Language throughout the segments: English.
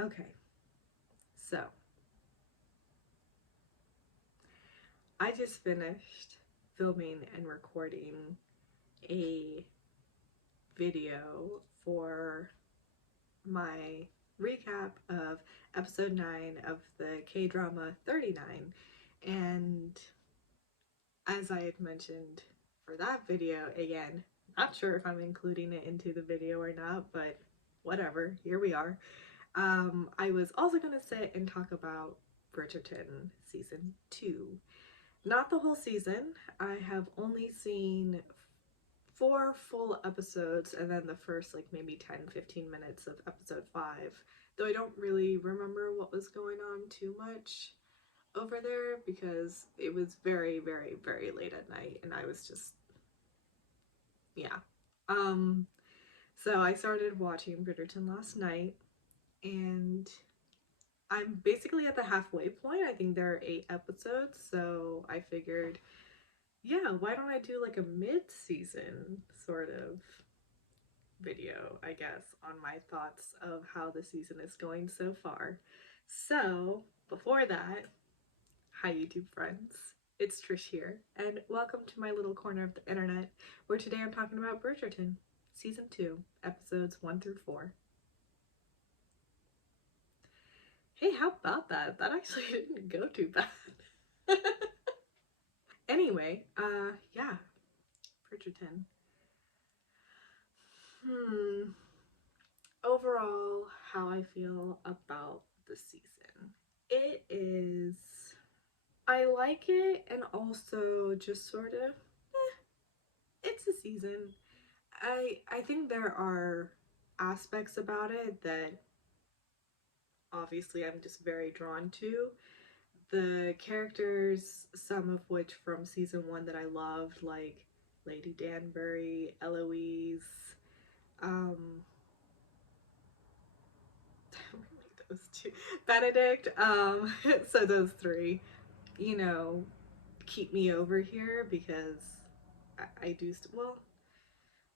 Okay, so I just finished filming and recording a video for my recap of episode 9 of the K-drama 39. And as I had mentioned for that video, again, not sure if I'm including it into the video or not, but whatever, here we are. I was also going to sit and talk about Bridgerton season 2. Not the whole season. I have only seen 4 full episodes and then the first like maybe 10-15 minutes of episode 5. Though I don't really remember what was going on too much over there because it was very, very, very late at night and I was just, yeah. Um, so I started watching Bridgerton last night and I'm basically at the halfway point. I think there are 8 episodes, so I figured, yeah, why don't I do like a mid-season sort of video, I guess, on my thoughts of how the season is going so far. So, before that, hi YouTube friends, it's Trish here, and welcome to my little corner of the internet, where today I'm talking about Bridgerton, Season 2, Episodes 1 through 4. Hey, how about that? That actually didn't go too bad. Anyway, yeah, Bridgerton. Overall, how I feel about the season. It is, I like it, and also just sort of, it's a season. I think there are aspects about it that obviously I'm just very drawn to. The characters, some of which from season 1 that I loved, like Lady Danbury, Eloise, um, those two, Benedict, so those 3, you know, keep me over here because I do, well,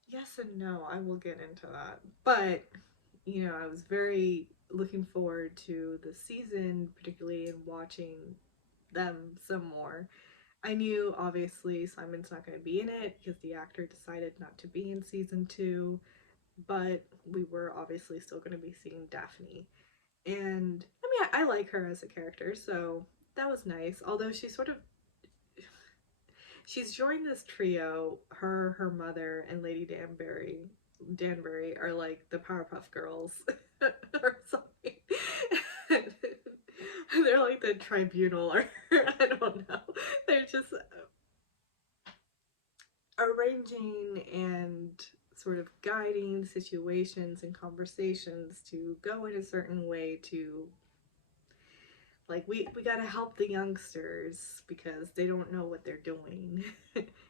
yes and no, I will get into that. But, you know, I was very looking forward to the season, particularly in watching them some more. I knew obviously Simon's not going to be in it because the actor decided not to be in season 2, but we were obviously still going to be seeing Daphne. And I mean, I like her as a character, so that was nice. Although she's joined this trio. Her mother, and Lady Danbury are like the Powerpuff Girls or something. They're like the tribunal, or I don't know. They're just arranging and sort of guiding situations and conversations to go in a certain way to, like, we gotta help the youngsters because they don't know what they're doing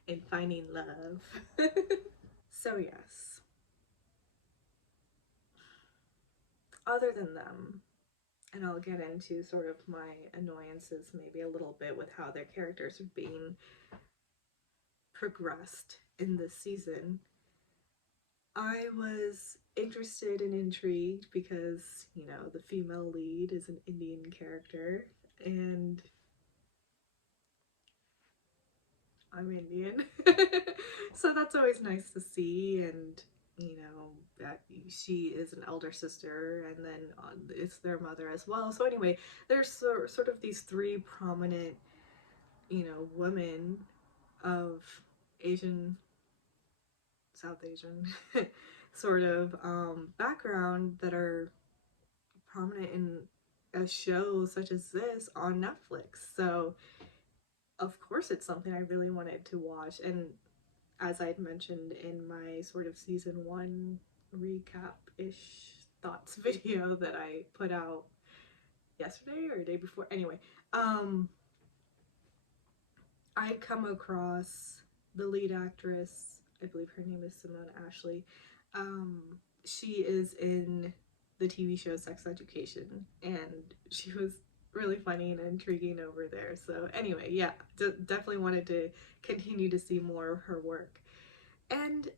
in finding love. So yes, other than them, and I'll get into sort of my annoyances maybe a little bit with how their characters are being progressed in this season, I was interested and intrigued because, you know, the female lead is an Indian character and I'm Indian. So that's always nice to see, and you know, that she is an elder sister and then it's their mother as well. So anyway, there's sort of these 3 prominent, you know, women of Asian, South Asian sort of background that are prominent in a show such as this on Netflix. So of course it's something I really wanted to watch, and as I'd mentioned in my sort of season 1 recap-ish thoughts video that I put out yesterday or the day before, anyway, I'd come across the lead actress, I believe her name is Simone Ashley. She is in the TV show Sex Education, and she was really funny and intriguing over there. So anyway, yeah, definitely wanted to continue to see more of her work. And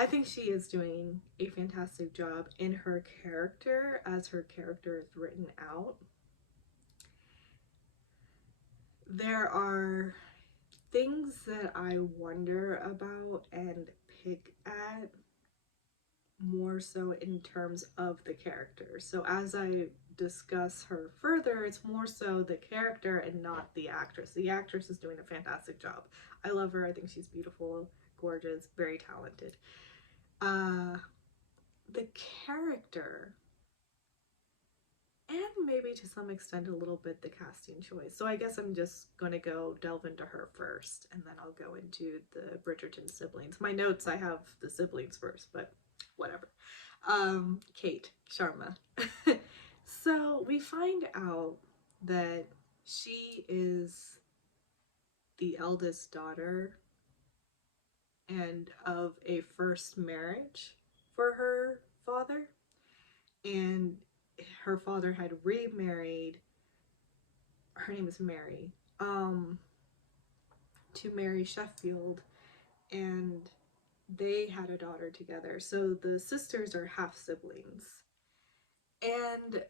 I think she is doing a fantastic job in her character as her character is written out. There are things that I wonder about and pick at more so in terms of the character. So as I discuss her further, it's more so the character and not the actress. The actress is doing a fantastic job. I love her. I think she's beautiful, gorgeous, very talented. The character, and maybe to some extent a little bit the casting choice. So I guess I'm just going to go delve into her first, and then I'll go into the Bridgerton siblings. My notes, I have the siblings first, but whatever. Kate Sharma. So we find out that she is the eldest daughter and of a first marriage for her father, and her father had remarried, her name is Mary, to Mary Sheffield, and they had a daughter together. So the sisters are half siblings. And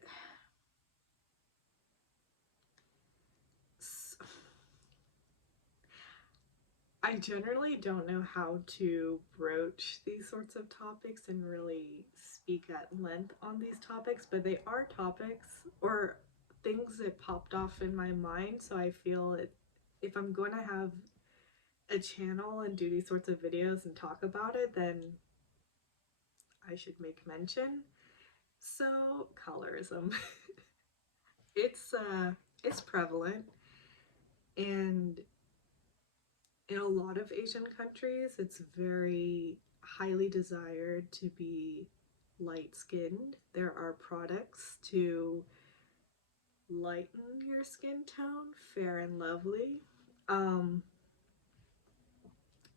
I generally don't know how to broach these sorts of topics and really speak at length on these topics, but they are topics or things that popped off in my mind. So I feel if I'm going to have a channel and do these sorts of videos and talk about it, then I should make mention. So colorism. It's prevalent, and in a lot of Asian countries it's very highly desired to be light-skinned. There are products to lighten your skin tone, Fair and Lovely.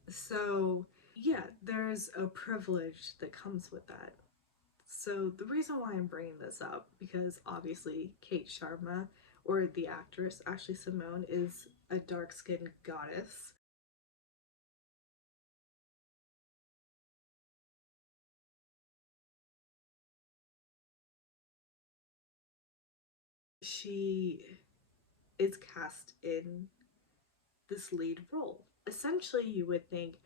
So yeah, there's a privilege that comes with that. So the reason why I'm bringing this up, because obviously Kate Sharma, or the actress Ashley Simone, is a dark-skinned goddess. She is cast in this lead role. Essentially, you would think,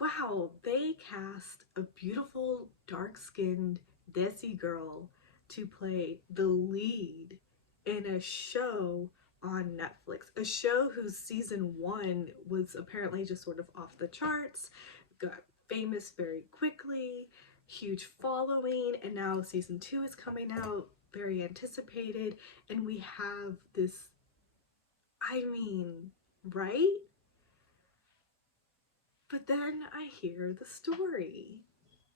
wow, they cast a beautiful, dark-skinned Desi girl to play the lead in a show on Netflix. A show whose season 1 was apparently just sort of off the charts, got famous very quickly, huge following, and now season 2 is coming out, very anticipated, and we have this, I mean, right? But then I hear the story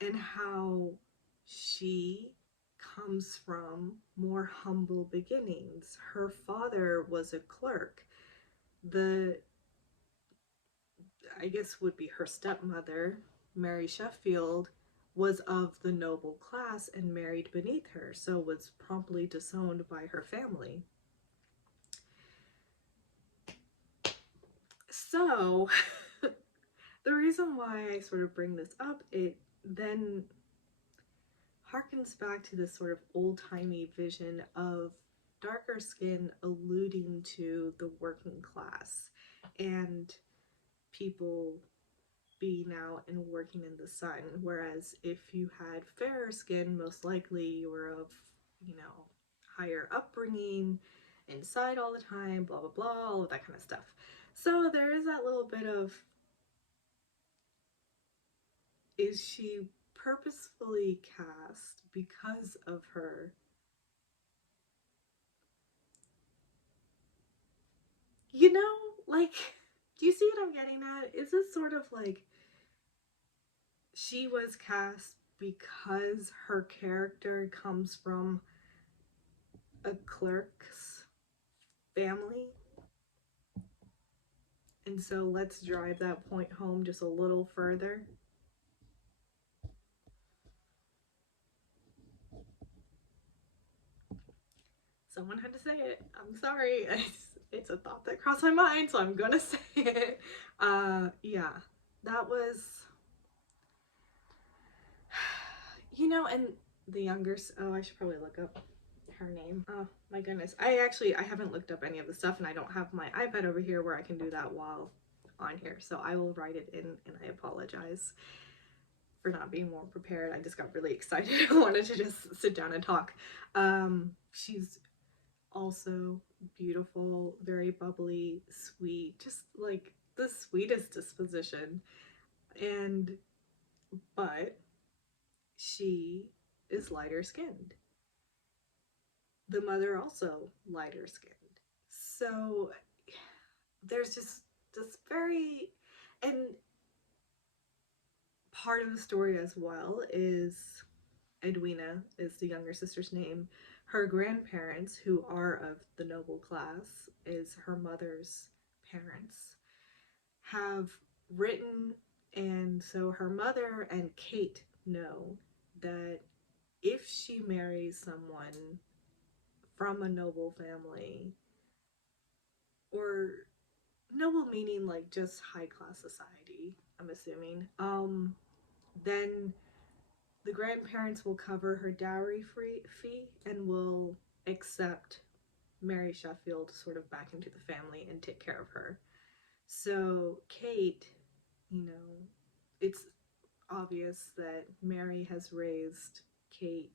and how she comes from more humble beginnings. Her father was a clerk. I guess would be her stepmother, Mary Sheffield, was of the noble class and married beneath her, so was promptly disowned by her family. So the reason why I sort of bring this up, it then harkens back to this sort of old-timey vision of darker skin alluding to the working class and people being out and working in the sun, whereas if you had fairer skin, most likely you were of, you know, higher upbringing, inside all the time, blah blah blah, all of that kind of stuff. So there is that little bit of, is she purposefully cast because of her, you know, like, do you see what I'm getting at? Is this sort of like she was cast because her character comes from a clerk's family? And so let's drive that point home just a little further. Someone had to say it. I'm sorry. It's a thought that crossed my mind, so I'm gonna say it. Yeah, that was You know, and the younger, oh, I should probably look up her name. Oh my goodness. I haven't looked up any of the stuff, and I don't have my iPad over here where I can do that while on here. So I will write it in, and I apologize for not being more prepared. I just got really excited. I wanted to just sit down and talk. She's also beautiful, very bubbly, sweet, just like the sweetest disposition. And but she is lighter skinned. The mother also lighter skinned. So there's just this very, and part of the story as well is Edwina is the younger sister's name. Her grandparents, who are of the noble class, is her mother's parents, have written, and so her mother and Kate know that if she marries someone from a noble family, or noble meaning like just high class society, I'm assuming, then the grandparents will cover her dowry fee and will accept Mary Sheffield sort of back into the family and take care of her. So Kate, you know, it's obvious that Mary has raised Kate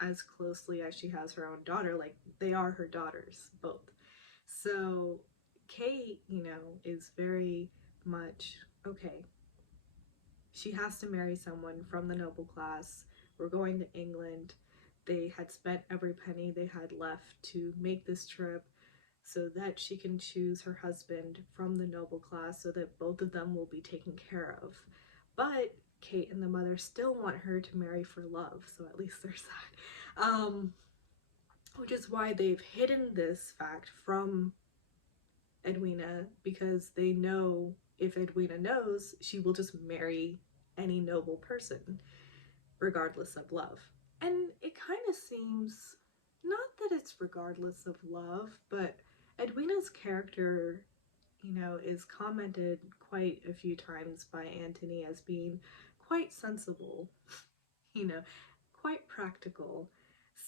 as closely as she has her own daughter. Like, they are her daughters, both. So Kate, you know, is very much, okay, she has to marry someone from the noble class. We're going to England. They had spent every penny they had left to make this trip so that she can choose her husband from the noble class so that both of them will be taken care of. But Kate and the mother still want her to marry for love, so at least there's that. Which is why they've hidden this fact from Edwina, because they know if Edwina knows, she will just marry any noble person, regardless of love. And it kind of seems, not that it's regardless of love, but Edwina's character, you know, is commented quite a few times by Antony as being quite sensible, you know, quite practical.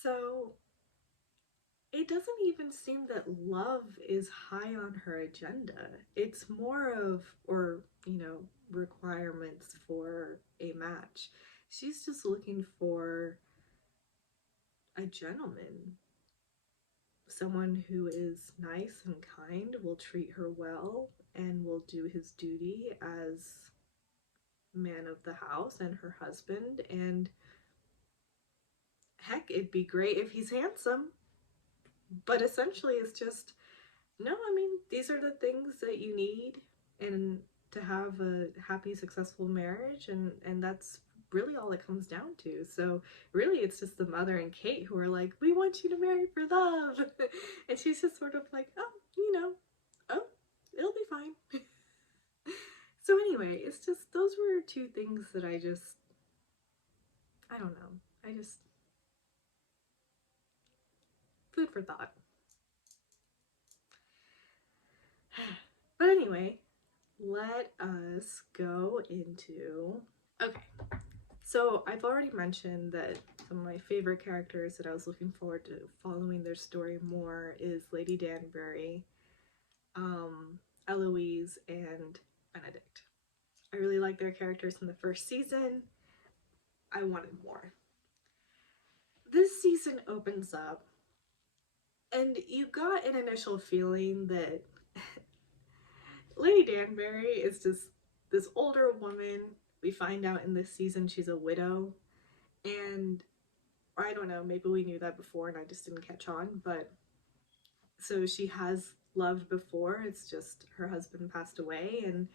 So it doesn't even seem that love is high on her agenda. It's more of, or, you know, requirements for a match. She's just looking for a gentleman, someone who is nice and kind, will treat her well, and will do his duty as man of the house and her husband. And heck, it'd be great if he's handsome. But essentially, it's just, no, I mean, these are the things that you need and to have a happy, successful marriage, and that's really all it comes down to. So really, it's just the mother and Kate who are like, we want you to marry for love. And she's just sort of like, oh, you know, oh, it'll be fine. So anyway, it's just, those were two things that I don't know. Food for thought. But anyway, let us go into, okay, so I've already mentioned that some of my favorite characters that I was looking forward to following their story more is Lady Danbury, Eloise, and Benedict. I really liked their characters in the first season. I wanted more. This season opens up, and you got an initial feeling that Lady Danbury is just this older woman. We find out in this season she's a widow, and I don't know, maybe we knew that before and I just didn't catch on, but so she has loved before, it's just her husband passed away and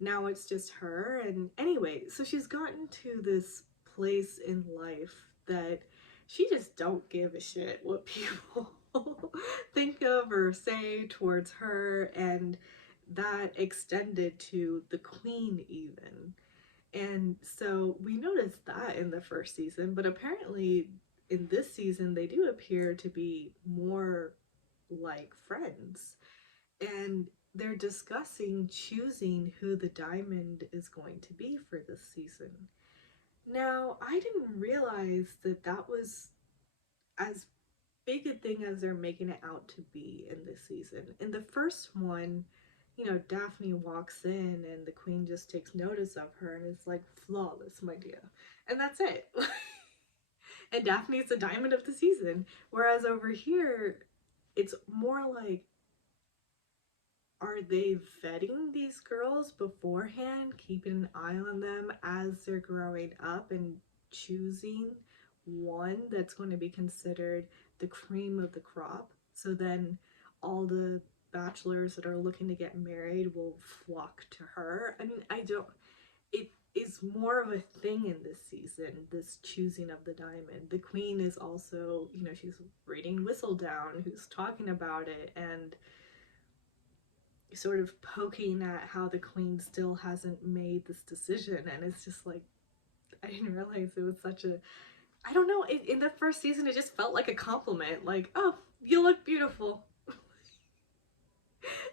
now it's just her. And anyway, so she's gotten to this place in life that she just don't give a shit what people think of or say towards her, and that extended to the queen even. And so we noticed that in the first season, but apparently in this season they do appear to be more like friends. And they're discussing choosing who the diamond is going to be for this season. Now, I didn't realize that that was as big a thing as they're making it out to be in this season. In the first one, you know, Daphne walks in and the queen just takes notice of her and is like, flawless, my dear. And that's it. And Daphne's the diamond of the season. Whereas over here, it's more like, are they vetting these girls beforehand, keeping an eye on them as they're growing up and choosing one that's going to be considered the cream of the crop? So then all the bachelors that are looking to get married will flock to her. I mean, I don't, it is more of a thing in this season, this choosing of the diamond. The queen is also, you know, she's reading Whistledown, who's talking about it, and sort of poking at how the queen still hasn't made this decision. And it's just like, I didn't realize it was such a, I don't know, in the first season it just felt like a compliment, like, oh, you look beautiful.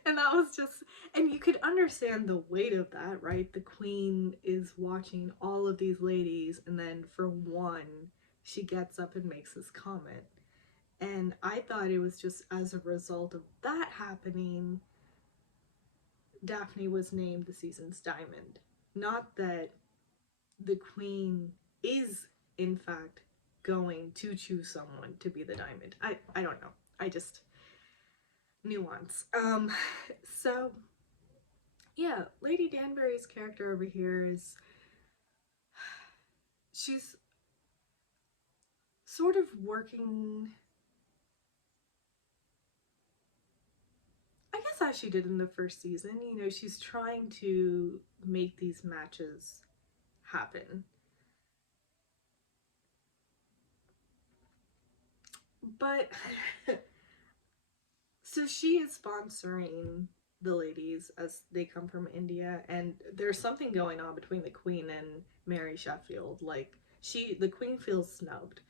And that was just, and you could understand the weight of that, right? The queen is watching all of these ladies, and then for one she gets up and makes this comment. And I thought it was just as a result of that happening, Daphne was named the season's diamond. Not that the queen is, in fact, going to choose someone to be the diamond. I don't know. I just, nuance. So, yeah, Lady Danbury's character over here is, she's sort of working, I guess as she did in the first season. You know, she's trying to make these matches happen. But so she is sponsoring the ladies as they come from India, and there's something going on between the queen and Mary Sheffield. Like, the queen feels snubbed.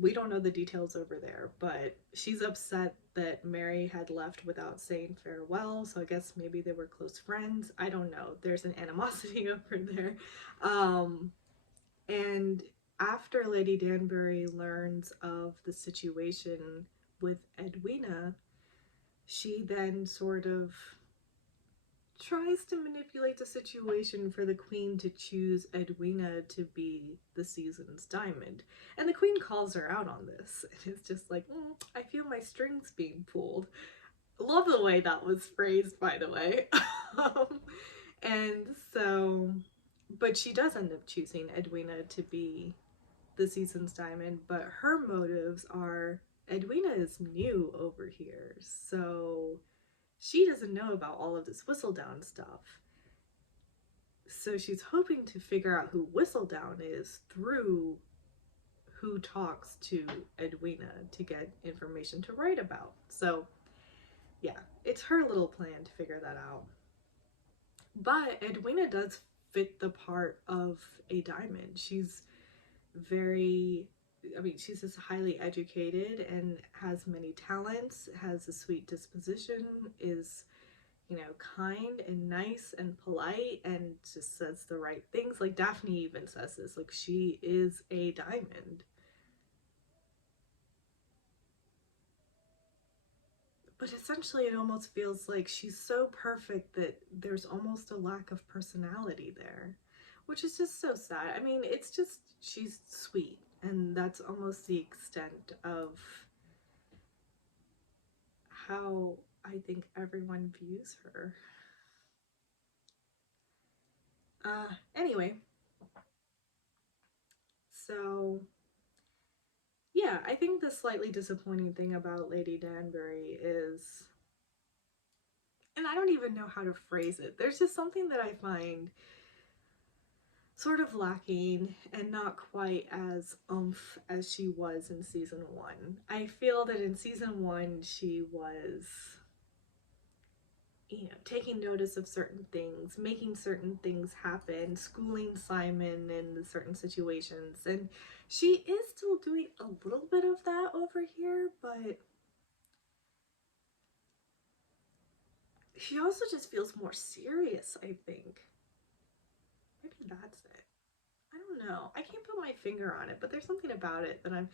We don't know the details over there, but she's upset that Mary had left without saying farewell, so I guess maybe they were close friends. I don't know. There's an animosity over there. And after Lady Danbury learns of the situation with Edwina, she then sort of tries to manipulate the situation for the queen to choose Edwina to be the season's diamond. And the queen calls her out on this. And it's just like, I feel my strings being pulled. Love the way that was phrased, by the way. And so, but she does end up choosing Edwina to be the season's diamond, but her motives are, Edwina is new over here, so she doesn't know about all of this Whistledown stuff. So she's hoping to figure out who Whistledown is through who talks to Edwina to get information to write about. So yeah, it's her little plan to figure that out. But Edwina does fit the part of a diamond. She's very, I mean, she's just highly educated and has many talents, has a sweet disposition, is, you know, kind and nice and polite, and just says the right things. Like, Daphne even says this, like, she is a diamond. But essentially it almost feels like she's so perfect that there's almost a lack of personality there, which is just so sad. I mean, it's just, she's sweet, and that's almost the extent of how I think everyone views her. Anyway, so yeah, I think the slightly disappointing thing about Lady Danbury is, and I don't even know how to phrase it, there's just something that I find sort of lacking and not quite as oomph as she was in season one. I feel that in season one she was, you know, taking notice of certain things, making certain things happen, schooling Simon in certain situations, and she is still doing a little bit of that over here, but she also just feels more serious, I think. Maybe that's it. I don't know. I can't put my finger on it, but there's something about it that I'm,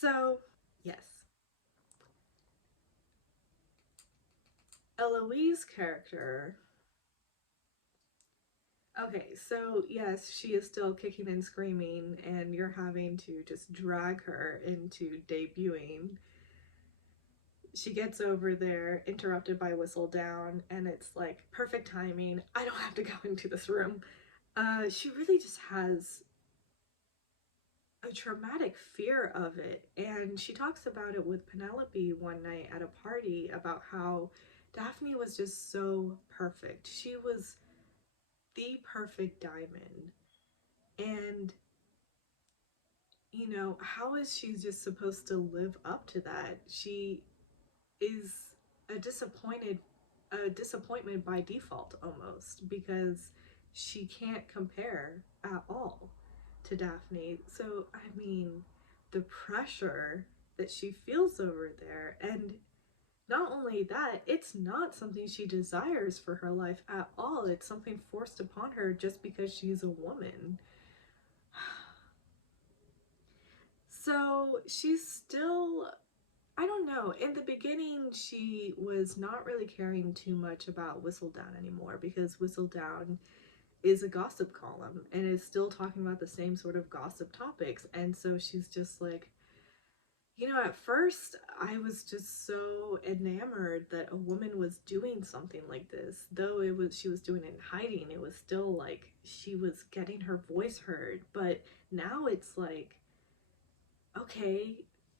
So, yes. Eloise character. Okay, so yes, she is still kicking and screaming, and you're having to just drag her into debuting. She gets over there, interrupted by Whistle Down, and it's like perfect timing. I don't have to go into this room. She really just has a traumatic fear of it, and she talks about it with Penelope one night at a party about how Daphne was just so perfect. She was the perfect diamond, and you know, how is she just supposed to live up to that? She is a disappointment by default almost, because she can't compare at all to Daphne. So I mean, the pressure that she feels over there, and not only that, it's not something she desires for her life at all. It's something forced upon her just because she's a woman. So she's still, I don't know. In the beginning, she was not really caring too much about Whistledown anymore, because Whistledown is a gossip column and is still talking about the same sort of gossip topics. And so she's just like, you know, at first I was just so enamored that a woman was doing something like this. Though she was doing it in hiding, it was still like she was getting her voice heard. But now it's like, okay,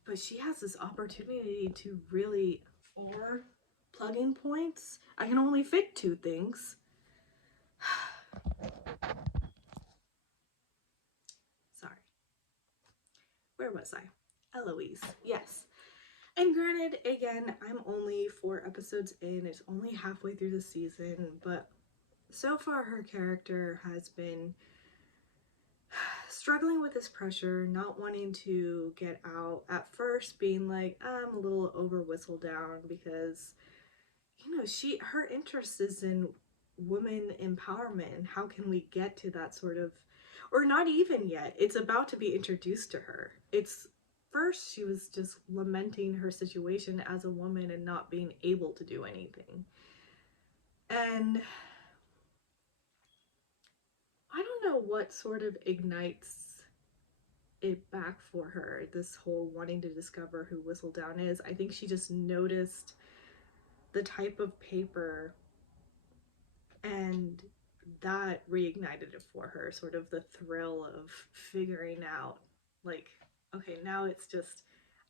but she has this opportunity to really, or plug-in points. I can only fit 2 things. Sorry. Where was I? Eloise. Yes. And granted, again, I'm only 4 episodes in. It's only halfway through the season, but so far her character has been struggling with this pressure, not wanting to get out. At first being like, I'm a little over Whistledown, because you know, her interest is in women empowerment, and how can we get to that sort of, or not even yet, it's about to be introduced to her. It's first she was just lamenting her situation as a woman and not being able to do anything. And I don't know what sort of ignites it back for her, this whole wanting to discover who Whistledown is. I think she just noticed the type of paper, and that reignited it for her, sort of the thrill of figuring out, like, okay, now it's just,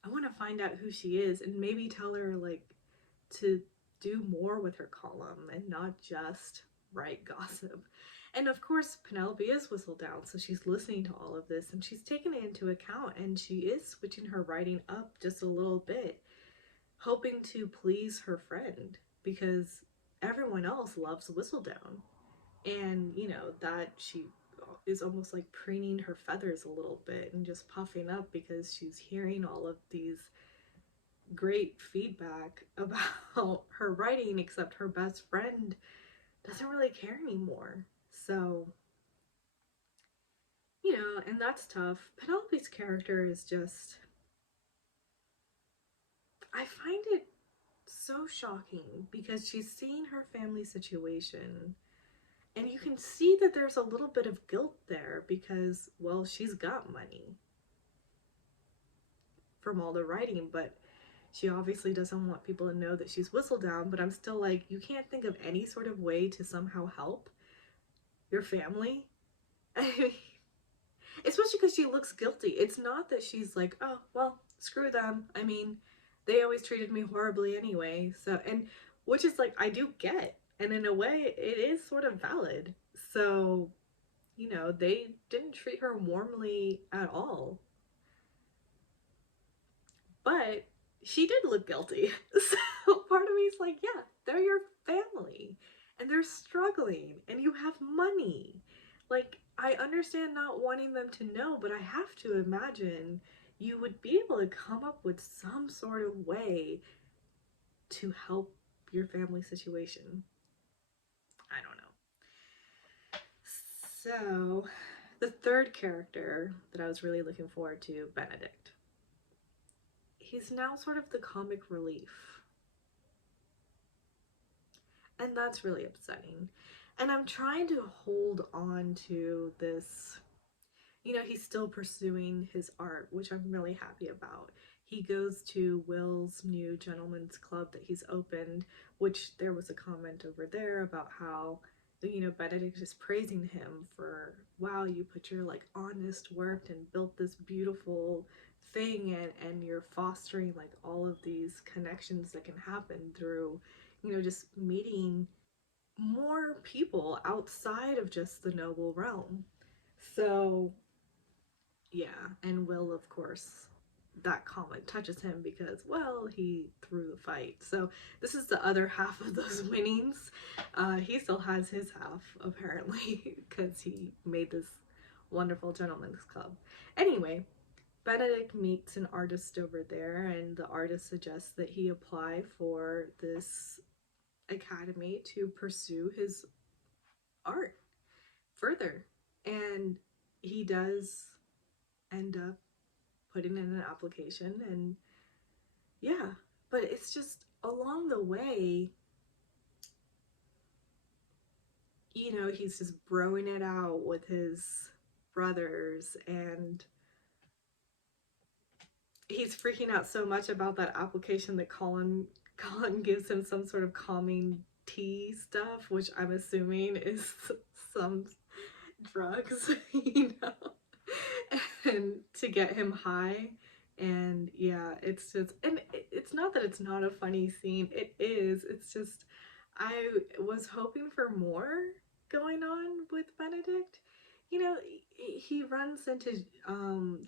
I want to find out who she is and maybe tell her, like, to do more with her column and not just write gossip. And of course, Penelope is Whistledown, so she's listening to all of this and she's taking it into account, and she is switching her writing up just a little bit, hoping to please her friend, because everyone else loves Whistledown. And, you know, that she is almost like preening her feathers a little bit and just puffing up because she's hearing all of these great feedback about her writing, except her best friend doesn't really care anymore. So, you know, and that's tough. Penelope's character is just, I find it so shocking, because she's seeing her family situation, and you can see that there's a little bit of guilt there because, well, she's got money from all the writing, but she obviously doesn't want people to know that she's Whistledown. But I'm still like, you can't think of any sort of way to somehow help your family? I mean, especially because she looks guilty. It's not that she's like, oh, well, screw them. I mean, they always treated me horribly anyway. So, and which is like, I do get. And in a way, it is sort of valid. So, you know, they didn't treat her warmly at all. But she did look guilty. So part of me is like, yeah, they're your family and they're struggling and you have money. Like, I understand not wanting them to know, but I have to imagine you would be able to come up with some sort of way to help your family situation. I don't know. So, the third character that I was really looking forward to, Benedict. He's now sort of the comic relief. And that's really upsetting. And I'm trying to hold on to this. You know, he's still pursuing his art, which I'm really happy about. He goes to Will's new gentleman's club that he's opened, which there was a comment over there about how, you know, Benedict is praising him for, wow, you put your like honest work and built this beautiful thing, and you're fostering like all of these connections that can happen through, you know, just meeting more people outside of just the noble realm. So yeah, and Will, of course, that comment touches him because, well, he threw the fight. So this is the other half of those winnings. He still has his half, apparently, because he made this wonderful gentleman's club. Anyway, Benedict meets an artist over there, and the artist suggests that he apply for this academy to pursue his art further. And he does end up putting in an application, and yeah, but it's just along the way, you know, he's just broing it out with his brothers, and he's freaking out so much about that application that Colin gives him some sort of calming tea stuff, which I'm assuming is some drugs, you know, and to get him high. And yeah, it's just, and it's not that it's not a funny scene, it is, it's just, I was hoping for more going on with Benedict. You know, he runs into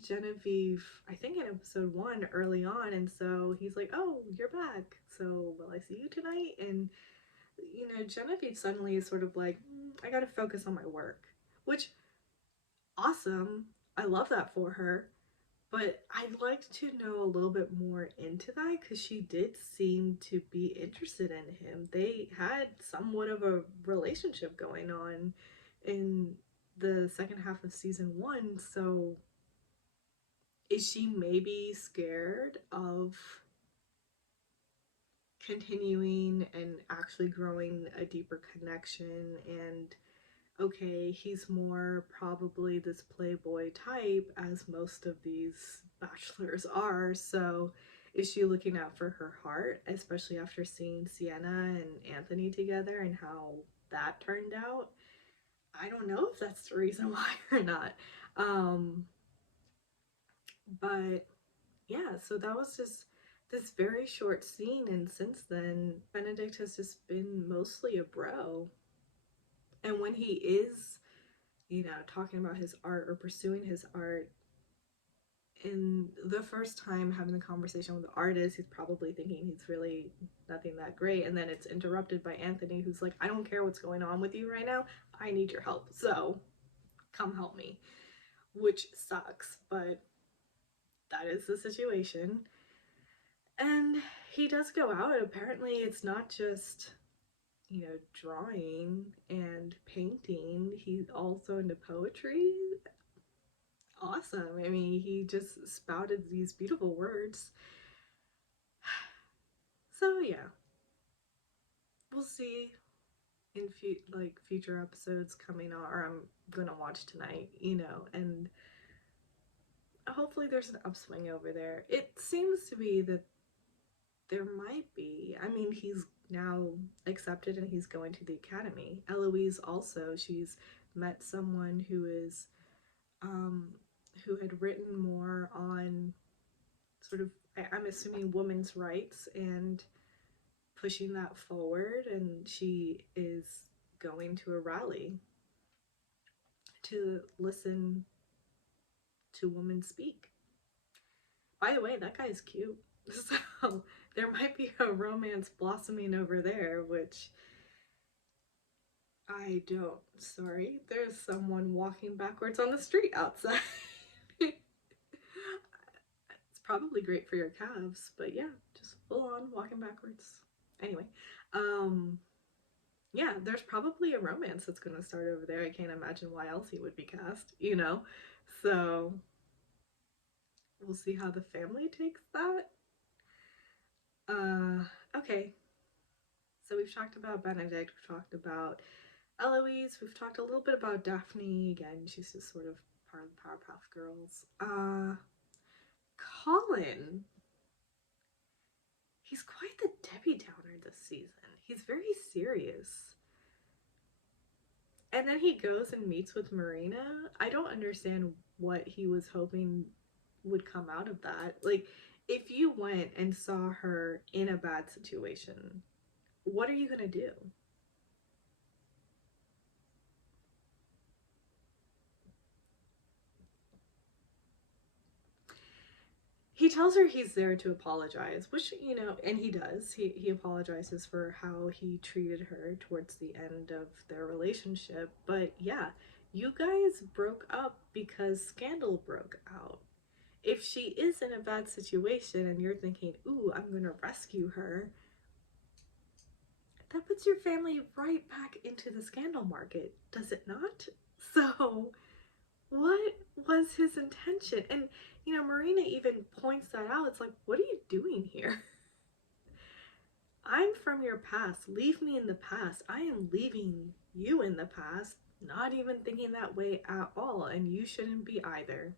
Genevieve, I think in episode 1 early on, and so he's like, oh, you're back, so will I see you tonight? And you know, Genevieve suddenly is sort of like, I gotta focus on my work, which, awesome, I love that for her. But I'd like to know a little bit more into that, because she did seem to be interested in him. They had somewhat of a relationship going on in the second half of season 1. So is she maybe scared of continuing and actually growing a deeper connection? And okay, he's more probably this playboy type, as most of these bachelors are, so is she looking out for her heart, especially after seeing Sienna and Anthony together and how that turned out? I don't know if that's the reason why or not. Um, but yeah, so that was just this very short scene, and since then, Benedict has just been mostly a bro. And when he is, you know, talking about his art or pursuing his art, in the first time having the conversation with the artist, he's probably thinking he's really nothing that great, and then it's interrupted by Anthony, who's like, I don't care what's going on with you right now, I need your help, so come help me, which sucks, but that is the situation. And he does go out, and apparently it's not just, you know, drawing and painting, he's also into poetry. Awesome. I mean, he just spouted these beautiful words. So yeah, we'll see in future episodes coming on, or I'm gonna watch tonight, you know, and hopefully there's an upswing over there. It seems to be that there might be. I mean, he's now accepted and he's going to the academy. Eloise also, she's met someone who is um who had written more on sort of, I'm assuming, women's rights and pushing that forward, and she is going to a rally to listen to women speak. By the way, that guy's cute. So there might be a romance blossoming over there, which I don't. Sorry, there's someone walking backwards on the street outside. It's probably great for your calves, but yeah, just full on walking backwards. Anyway, Yeah, there's probably a romance that's going to start over there. I can't imagine why else he would be cast, you know? So we'll see how the family takes that. Uh, okay. So we've talked about Benedict, we've talked about Eloise, we've talked a little bit about Daphne. Again, she's just sort of part of the Powerpuff Girls. Colin. He's quite the Debbie Downer this season. He's very serious. And then he goes and meets with Marina. I don't understand what he was hoping would come out of that. Like, if you went and saw her in a bad situation, what are you going to do? He tells her he's there to apologize, which, you know, and he does. He apologizes for how he treated her towards the end of their relationship. But yeah, you guys broke up because scandal broke out. If she is in a bad situation and you're thinking, ooh, I'm going to rescue her, that puts your family right back into the scandal market, does it not? So, what was his intention? And, you know, Marina even points that out. It's like, what are you doing here? I'm from your past. Leave me in the past. I am leaving you in the past, not even thinking that way at all. And you shouldn't be either.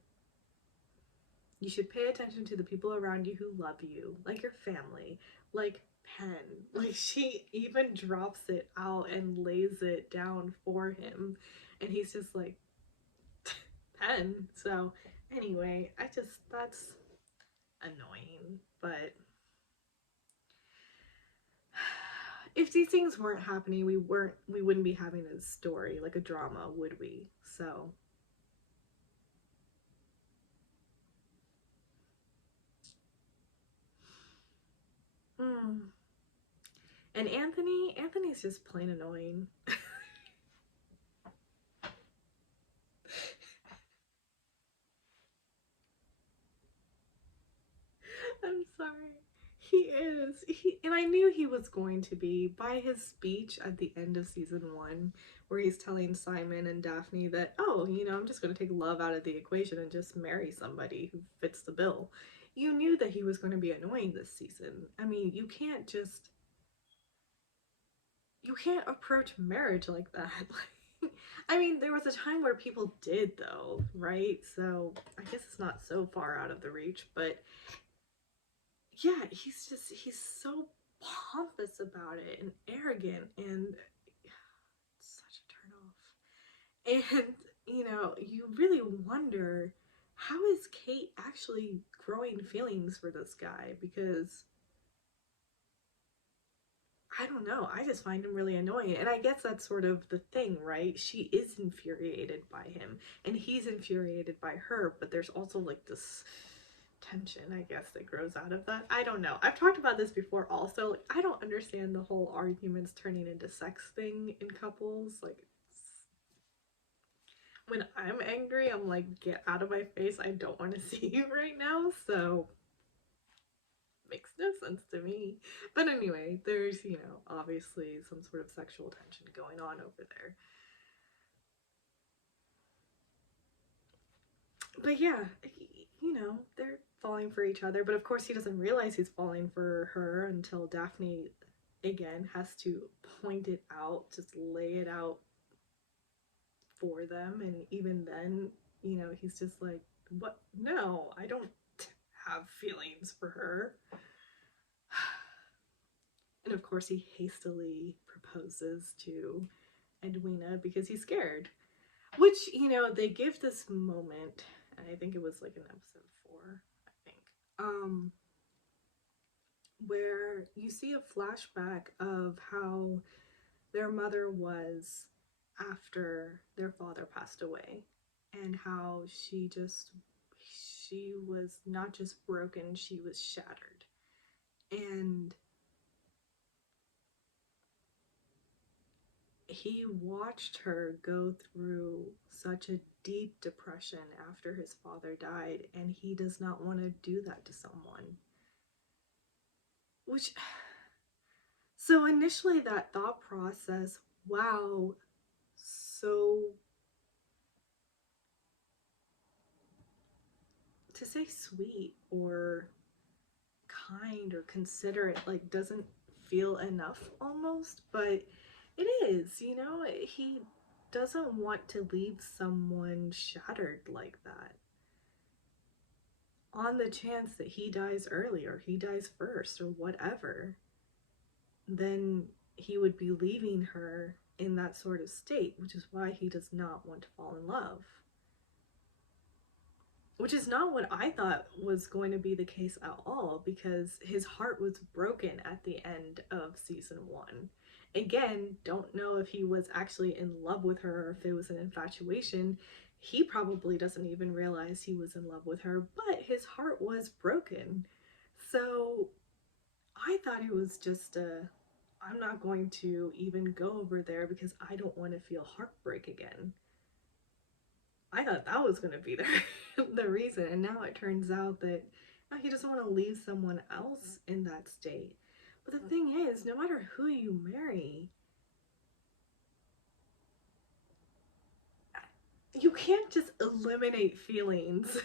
You should pay attention to the people around you who love you, like your family, like Pen. Like, she even drops it out and lays it down for him. And he's just like, Pen. So, anyway, that's annoying. But if these things weren't happening, we wouldn't be having a story, like a drama, would we? So, mm. And Anthony's just plain annoying. I'm sorry. He is. And I knew he was going to be by his speech at the end of season 1, where he's telling Simon and Daphne that, oh, you know, I'm just going to take love out of the equation and just marry somebody who fits the bill. You knew that he was going to be annoying this season. I mean, you can't approach marriage like that. I mean, there was a time where people did, though, right? So I guess it's not so far out of the reach, but yeah, he's so pompous about it and arrogant, and it's such a turn off. And you know, you really wonder, how is Kate actually growing feelings for this guy? Because I don't know, I just find him really annoying. And I guess that's sort of the thing, right? She is infuriated by him and he's infuriated by her, but there's also like this tension, I guess, that grows out of that. I don't know. I've talked about this before also. Like, I don't understand the whole arguments turning into sex thing in couples. Like, when I'm angry, I'm like, get out of my face. I don't want to see you right now. So, makes no sense to me. But anyway, there's, you know, obviously some sort of sexual tension going on over there. But yeah, you know, they're falling for each other. But of course, he doesn't realize he's falling for her until Daphne, again, has to point it out, just lay it out for them. And even then, you know, he's just like, what? No, I don't have feelings for her. And of course, he hastily proposes to Edwina because he's scared. Which, you know, they give this moment, and I think it was like in episode 4, I think, where you see a flashback of how their mother was after their father passed away, and how she was not just broken, she was shattered. And he watched her go through such a deep depression after his father died, and he does not want to do that to someone. Which, so initially that thought process wow, so, to say sweet or kind or considerate, like, doesn't feel enough almost, but it is, you know, he doesn't want to leave someone shattered like that. On the chance that he dies early or he dies first or whatever, then he would be leaving her in that sort of state, which is why he does not want to fall in love. Which is not what I thought was going to be the case at all, because his heart was broken at the end of season 1. Again, don't know if he was actually in love with her or if it was an infatuation. He probably doesn't even realize he was in love with her, but his heart was broken. So I thought it was just I'm not going to even go over there because I don't want to feel heartbreak again. I thought that was going to be the reason, and now it turns out that he doesn't want to leave someone else in that state. But the thing is, no matter who you marry, you can't just eliminate feelings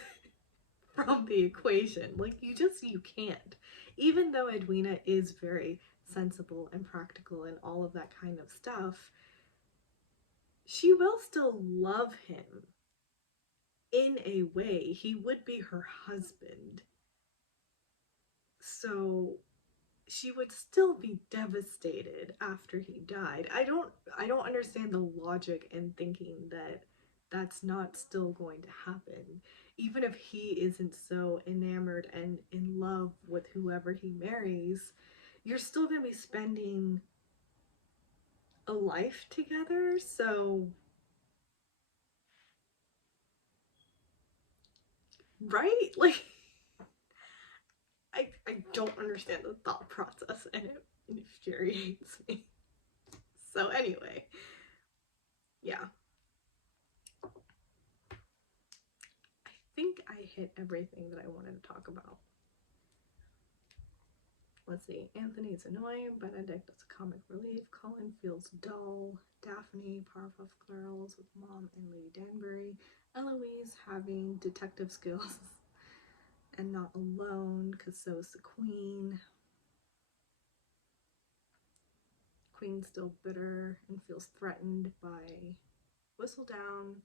from the equation. Like, you can't. Even though Edwina is very sensible and practical and all of that kind of stuff, she will still love him. In a way, he would be her husband. So she would still be devastated after he died. I don't understand the logic in thinking that that's not still going to happen. Even if he isn't so enamored and in love with whoever he marries, you're still going to be spending a life together. So, right? Like, I don't understand the thought process, and it infuriates me. So anyway, yeah. I think I hit everything that I wanted to talk about. Let's see. Anthony's annoying. Benedict is a comic relief. Colin feels dull. Daphne, Powerpuff Girls with Mom and Lady Danbury. Eloise having detective skills and not alone, because so is the Queen. Queen's still bitter and feels threatened by Whistledown.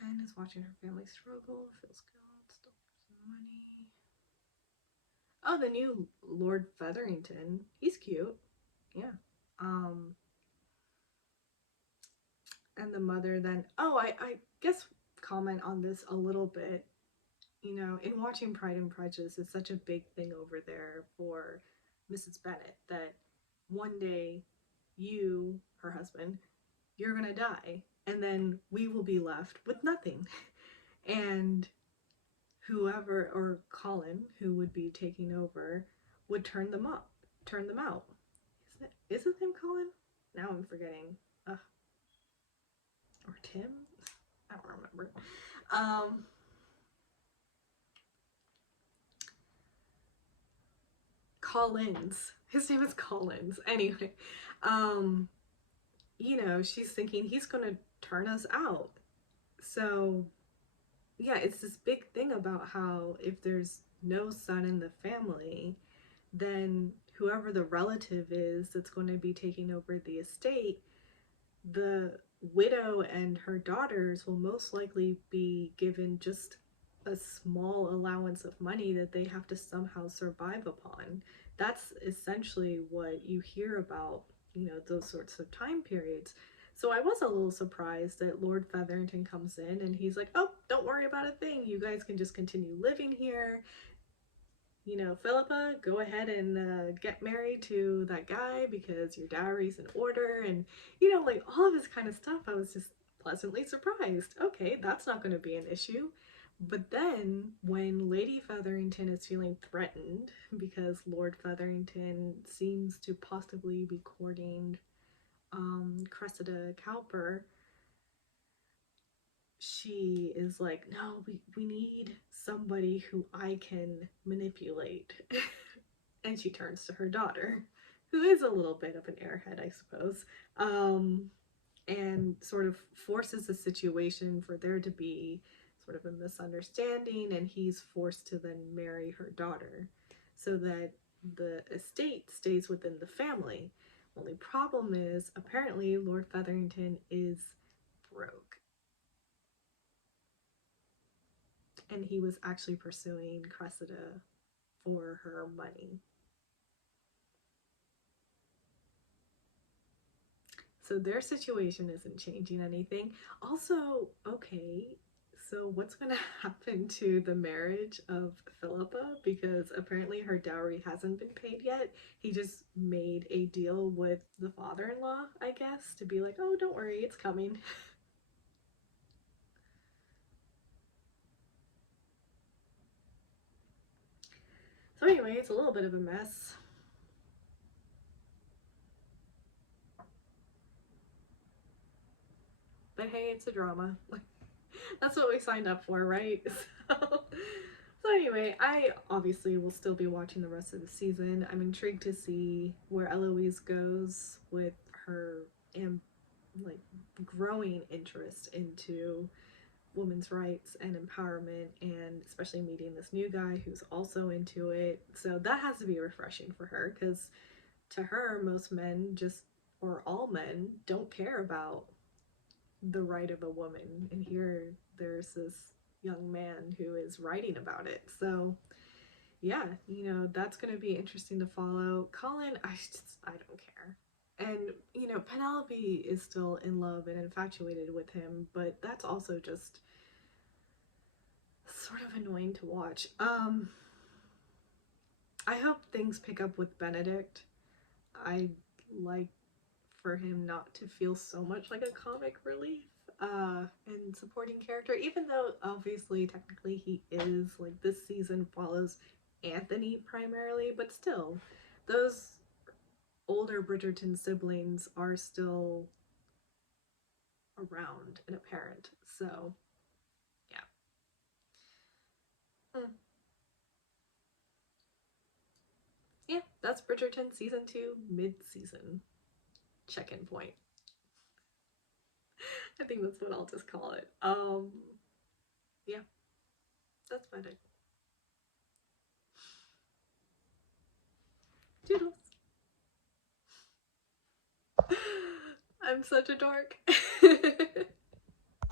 Pen is watching her family struggle. Feels good. Still some money. Oh, the new Lord Featherington. He's cute. Yeah. And the mother then. Oh, I guess comment on this a little bit. You know, in watching Pride and Prejudice, it's such a big thing over there for Mrs. Bennet that one day you, her husband, you're gonna die, and then we will be left with nothing. And whoever, or Colin, who would be taking over, would turn them out. Is his name Colin? Now I'm forgetting. Or Tim? I don't remember. Collins. His name is Collins. Anyway, you know, she's thinking he's gonna turn us out. So yeah, it's this big thing about how if there's no son in the family, then whoever the relative is that's going to be taking over the estate, the widow and her daughters will most likely be given just a small allowance of money that they have to somehow survive upon. That's essentially what you hear about, you know, those sorts of time periods. So I was a little surprised that Lord Featherington comes in and he's like, oh, don't worry about a thing. You guys can just continue living here. You know, Philippa, go ahead and get married to that guy because your dowry's in order. And, you know, like all of this kind of stuff, I was just pleasantly surprised. Okay, that's not going to be an issue. But then when Lady Featherington is feeling threatened because Lord Featherington seems to possibly be courting Cressida Cowper, she is like, no, we need somebody who I can manipulate. And she turns to her daughter, who is a little bit of an airhead, I suppose, and sort of forces a situation for there to be sort of a misunderstanding, and he's forced to then marry her daughter so that the estate stays within the family. Only problem is, apparently, Lord Featherington is broke. And he was actually pursuing Cressida for her money. So their situation isn't changing anything. Also, okay, so what's going to happen to the marriage of Philippa? Because apparently her dowry hasn't been paid yet. He just made a deal with the father-in-law, I guess, to be like, oh, don't worry, it's coming. So anyway, it's a little bit of a mess. But hey, it's a drama. That's what we signed up for, right? So anyway, I obviously will still be watching the rest of the season. I'm intrigued to see where Eloise goes with her like growing interest into women's rights and empowerment, and especially meeting this new guy who's also into it. So that has to be refreshing for her, because to her, most men just, or all men, don't care about the right of a woman, and here there's this young man who is writing about it. So yeah, you know, that's going to be interesting to follow. Colin, I don't care. And you know, Penelope is still in love and infatuated with him, but that's also just sort of annoying to watch. I hope things pick up with Benedict. I like for him not to feel so much like a comic relief and supporting character, even though obviously technically he is. Like, this season follows Anthony primarily, but still, those older Bridgerton siblings are still around and apparent. So yeah. Yeah, that's Bridgerton season 2 mid-season check-in point. I think that's what I'll just call it. Yeah, that's about it. Doodles. I'm such a dork.